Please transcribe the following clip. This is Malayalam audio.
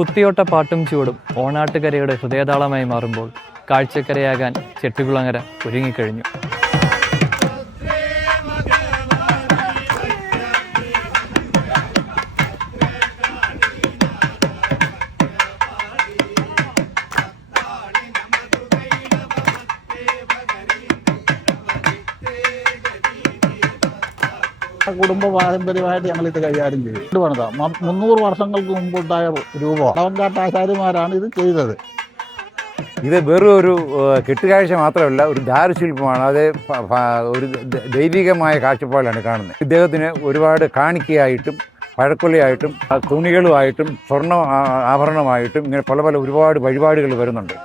കുത്തിയോട്ട പാട്ടും ചൂടും ഓണാട്ടുകരയുടെ ഹൃദയതാളമായി മാറുമ്പോൾ കാഴ്ചക്കരയാകാൻ ചെട്ടികുളങ്ങര ഒരുങ്ങിക്കഴിഞ്ഞു. കുടുംബ പാരമ്പര്യമായിട്ട് ഞങ്ങൾ ഇത് കൈകാര്യം ചെയ്തു. 300 വർഷങ്ങൾക്ക് മുമ്പുണ്ടായ രൂപം പടവങ്കാട്ടാശാരിമാരാണ് ഇത് ചെയ്തത്. ഇത് വെറും ഒരു കെട്ടുകാഴ്ച മാത്രമല്ല, ഒരു ദാരുശില്പമാണ്. അത് ഒരു ദൈവികമായ കാഴ്ചപ്പാടിലാണ് കാണുന്നത്. ഇദ്ദേഹത്തിന് ഒരുപാട് കാണിക്കയായിട്ടും പഴക്കൊല്ലയായിട്ടും തുണികളുമായിട്ടും സ്വർണ്ണ ആഭരണമായിട്ടും ഇങ്ങനെ പല ഒരുപാട് വഴിപാടുകൾ വരുന്നുണ്ട്.